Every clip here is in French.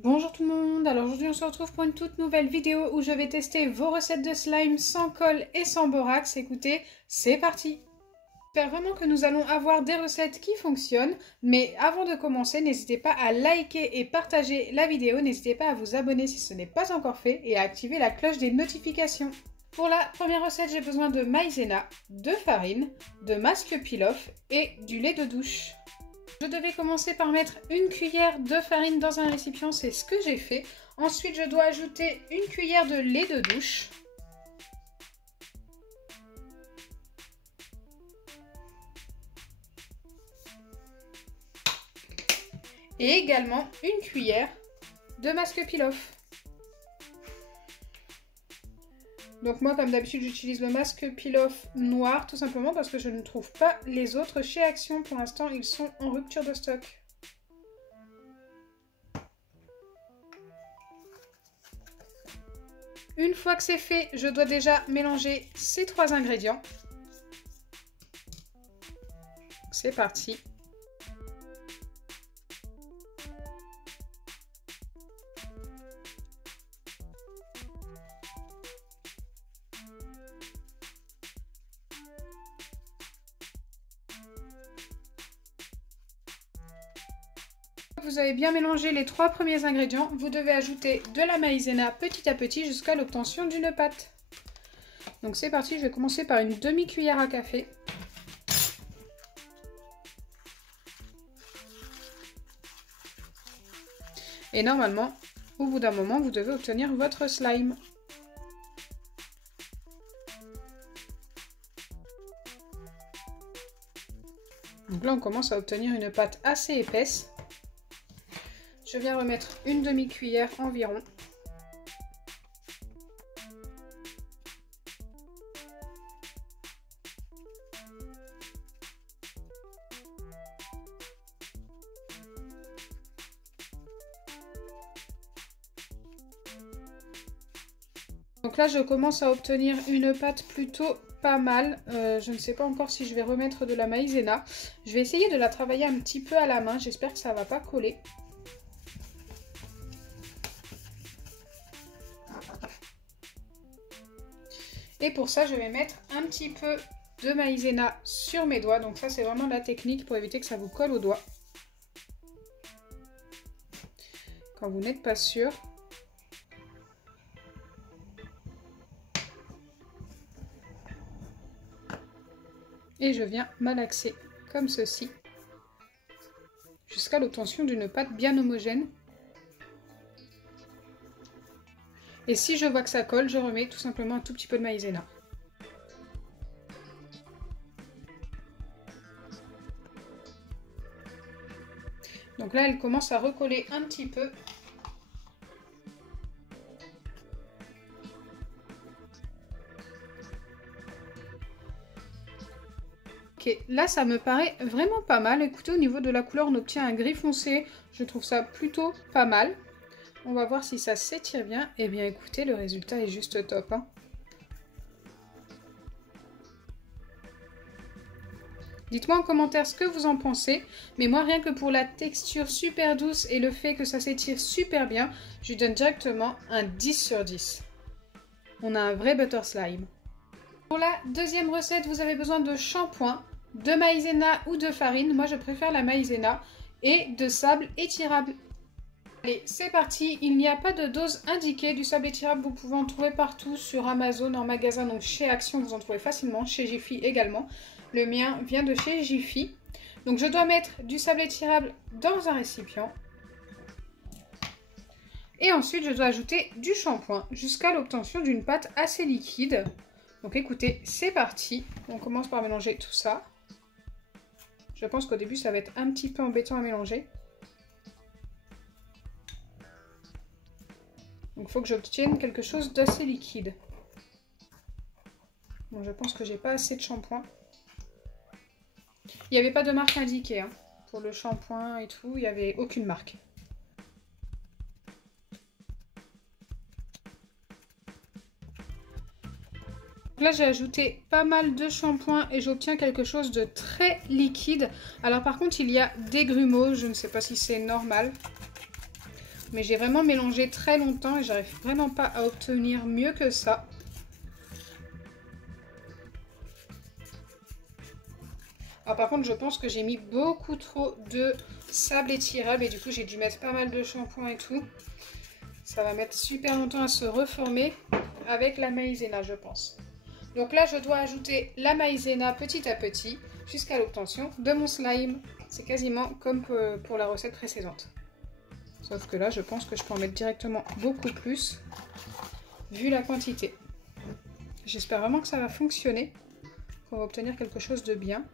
Bonjour tout le monde, alors aujourd'hui on se retrouve pour une toute nouvelle vidéo où je vais tester vos recettes de slime sans colle et sans borax. Écoutez, c'est parti! J'espère vraiment que nous allons avoir des recettes qui fonctionnent, mais avant de commencer, n'hésitez pas à liker et partager la vidéo, n'hésitez pas à vous abonner si ce n'est pas encore fait et à activer la cloche des notifications. Pour la première recette, j'ai besoin de maïzena, de farine, de masque peel-off et du lait de douche. Je devais commencer par mettre une cuillère de farine dans un récipient, c'est ce que j'ai fait. Ensuite, je dois ajouter une cuillère de lait de douche. Et également une cuillère de masque peel-off. Donc moi, comme d'habitude, j'utilise le masque peel-off noir, tout simplement parce que je ne trouve pas les autres chez Action. Pour l'instant, ils sont en rupture de stock. Une fois que c'est fait, je dois déjà mélanger ces trois ingrédients. C'est parti. Vous avez bien mélangé les trois premiers ingrédients, vous devez ajouter de la maïzena petit à petit jusqu'à l'obtention d'une pâte. Donc c'est parti, je vais commencer par une demi-cuillère à café. Et normalement, au bout d'un moment, vous devez obtenir votre slime. Donc là, on commence à obtenir une pâte assez épaisse. Je viens remettre une demi-cuillère environ. Donc là, je commence à obtenir une pâte plutôt pas mal. Je ne sais pas encore si je vais remettre de la maïzena. Je vais essayer de la travailler un petit peu à la main. J'espère que ça ne va pas coller. Et pour ça, je vais mettre un petit peu de maïzena sur mes doigts. Donc ça, c'est vraiment la technique pour éviter que ça vous colle aux doigts. Quand vous n'êtes pas sûr. Et je viens malaxer comme ceci. Jusqu'à l'obtention d'une pâte bien homogène. Et si je vois que ça colle, je remets tout simplement un tout petit peu de maïzena. Donc là, elle commence à recoller un petit peu. Ok, là ça me paraît vraiment pas mal. Écoutez, au niveau de la couleur, on obtient un gris foncé. Je trouve ça plutôt pas mal. On va voir si ça s'étire bien. Eh bien écoutez, le résultat est juste top, hein. Dites-moi en commentaire ce que vous en pensez. Mais moi, rien que pour la texture super douce et le fait que ça s'étire super bien, je lui donne directement un 10 sur 10. On a un vrai butter slime. Pour la deuxième recette, vous avez besoin de shampoing, de maïzena ou de farine. Moi, je préfère la maïzena et de sable étirable. Allez, c'est parti. Il n'y a pas de dose indiquée du sable étirable. Vous pouvez en trouver partout sur Amazon, en magasin, donc chez Action, vous en trouvez facilement. Chez Jiffy également. Le mien vient de chez Jiffy. Donc, je dois mettre du sable étirable dans un récipient. Et ensuite, je dois ajouter du shampoing jusqu'à l'obtention d'une pâte assez liquide. Donc, écoutez, c'est parti. On commence par mélanger tout ça. Je pense qu'au début, ça va être un petit peu embêtant à mélanger. Donc il faut que j'obtienne quelque chose d'assez liquide. Bon, je pense que j'ai pas assez de shampoing. Il n'y avait pas de marque indiquée, hein. Pour le shampoing et tout, il n'y avait aucune marque. Là j'ai ajouté pas mal de shampoing et j'obtiens quelque chose de très liquide. Alors par contre il y a des grumeaux, je ne sais pas si c'est normal. Mais j'ai vraiment mélangé très longtemps et j'arrive vraiment pas à obtenir mieux que ça. Alors par contre, je pense que j'ai mis beaucoup trop de sable étirable et du coup j'ai dû mettre pas mal de shampoing et tout. Ça va mettre super longtemps à se reformer avec la maïzena, je pense. Donc là, je dois ajouter la maïzena petit à petit jusqu'à l'obtention de mon slime. C'est quasiment comme pour la recette précédente. Sauf que là, je pense que je peux en mettre directement beaucoup plus vu la quantité. J'espère vraiment que ça va fonctionner, qu'on va obtenir quelque chose de bien.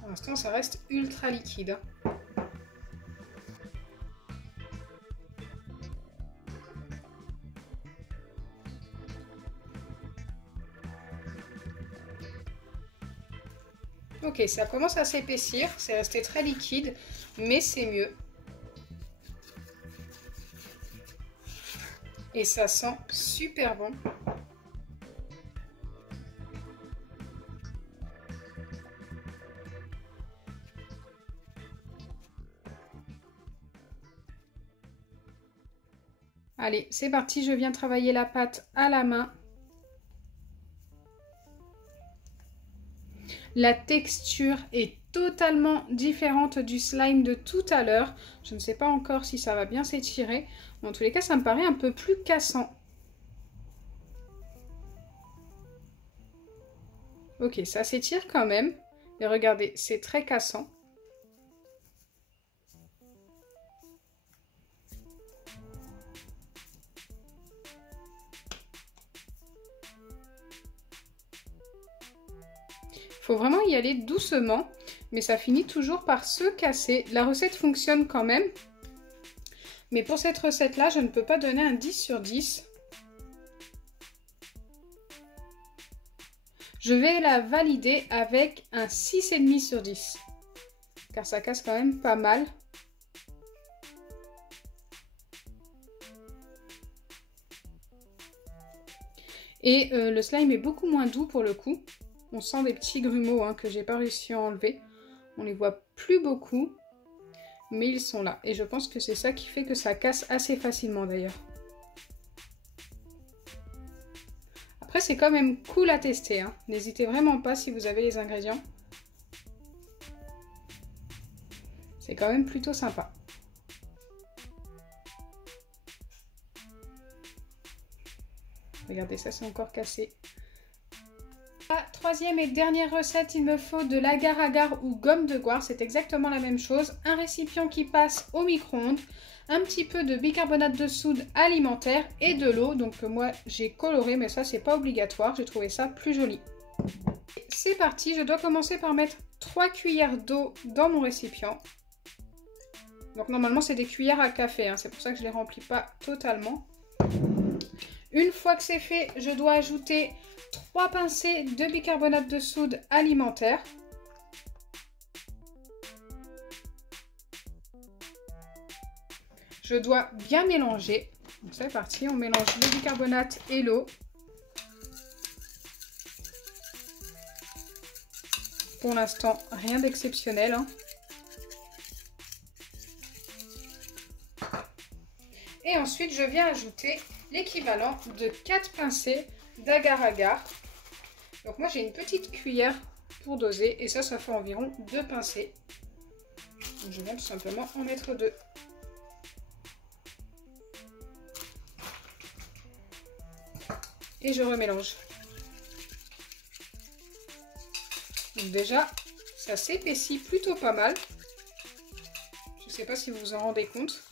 Pour l'instant, ça reste ultra liquide. Ok, ça commence à s'épaissir, c'est resté très liquide, mais c'est mieux. Et ça sent super bon. Allez, c'est parti, je viens travailler la pâte à la main. La texture est totalement différente du slime de tout à l'heure. Je ne sais pas encore si ça va bien s'étirer. En tous les cas, ça me paraît un peu plus cassant. Ok, ça s'étire quand même. Et regardez, c'est très cassant. Il faut vraiment y aller doucement, mais ça finit toujours par se casser. La recette fonctionne quand même, mais pour cette recette-là, je ne peux pas donner un 10 sur 10. Je vais la valider avec un 6,5 sur 10, car ça casse quand même pas mal. Et le slime est beaucoup moins doux pour le coup. On sent des petits grumeaux que j'ai pas réussi à enlever. On les voit plus beaucoup, mais ils sont là. Et je pense que c'est ça qui fait que ça casse assez facilement d'ailleurs. Après, c'est quand même cool à tester. N'hésitez vraiment pas si vous avez les ingrédients. C'est quand même plutôt sympa. Regardez, ça c'est encore cassé. La troisième et dernière recette, il me faut de l'agar-agar ou gomme de goire. C'est exactement la même chose. Un récipient qui passe au micro-ondes, un petit peu de bicarbonate de soude alimentaire et de l'eau. Donc moi j'ai coloré, mais ça c'est pas obligatoire. J'ai trouvé ça plus joli. C'est parti, je dois commencer par mettre 3 cuillères d'eau dans mon récipient. Donc normalement c'est des cuillères à café, c'est pour ça que je ne les remplis pas totalement. Une fois que c'est fait, je dois ajouter 3 pincées de bicarbonate de soude alimentaire. Je dois bien mélanger. Donc c'est parti, on mélange le bicarbonate et l'eau. Pour l'instant, rien d'exceptionnel. Et ensuite, je viens ajouter l'équivalent de 4 pincées d'agar-agar. Donc moi, j'ai une petite cuillère pour doser et ça fait environ 2 pincées. Donc, je viens tout simplement en mettre 2. Et je remélange. Donc déjà, ça s'épaissit plutôt pas mal. Je ne sais pas si vous vous en rendez compte.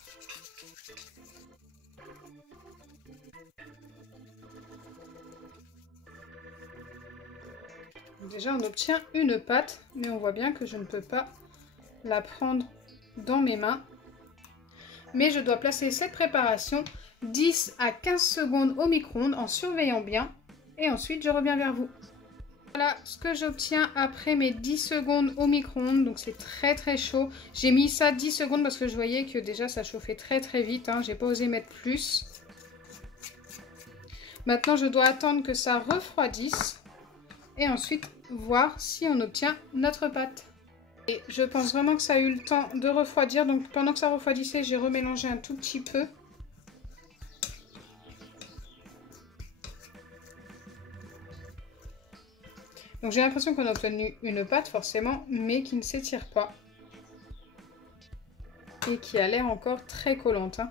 Déjà, on obtient une pâte, mais on voit bien que je ne peux pas la prendre dans mes mains. Mais je dois placer cette préparation 10 à 15 secondes au micro-ondes en surveillant bien. Et ensuite, je reviens vers vous. Voilà ce que j'obtiens après mes 10 secondes au micro-ondes. Donc, c'est très très chaud. J'ai mis ça 10 secondes parce que je voyais que déjà, ça chauffait très très vite. J'ai pas osé mettre plus. Maintenant, je dois attendre que ça refroidisse. Et ensuite, voir si on obtient notre pâte. Et je pense vraiment que ça a eu le temps de refroidir. Donc pendant que ça refroidissait, j'ai remélangé un tout petit peu. Donc j'ai l'impression qu'on a obtenu une pâte forcément, mais qui ne s'étire pas. Et qui a l'air encore très collante. Hein.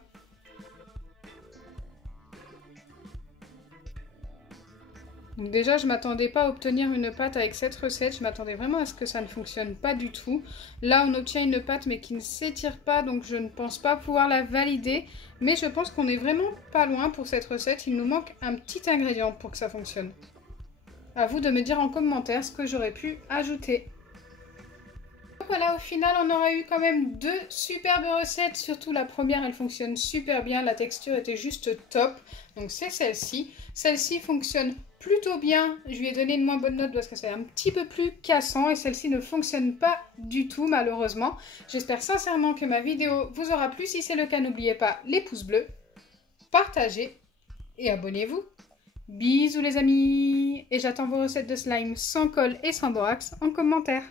Donc déjà, je ne m'attendais pas à obtenir une pâte avec cette recette. Je m'attendais vraiment à ce que ça ne fonctionne pas du tout. Là, on obtient une pâte mais qui ne s'étire pas, donc je ne pense pas pouvoir la valider. Mais je pense qu'on est vraiment pas loin pour cette recette. Il nous manque un petit ingrédient pour que ça fonctionne. À vous de me dire en commentaire ce que j'aurais pu ajouter. Voilà, au final, on aura eu quand même 2 superbes recettes. Surtout la première, elle fonctionne super bien. La texture était juste top. Donc c'est celle-ci. Celle-ci fonctionne plutôt bien. Je lui ai donné une moins bonne note parce que c'est un petit peu plus cassant. Et celle-ci ne fonctionne pas du tout, malheureusement. J'espère sincèrement que ma vidéo vous aura plu. Si c'est le cas, n'oubliez pas les pouces bleus, partagez et abonnez-vous. Bisous les amis. Et j'attends vos recettes de slime sans colle et sans borax en commentaire.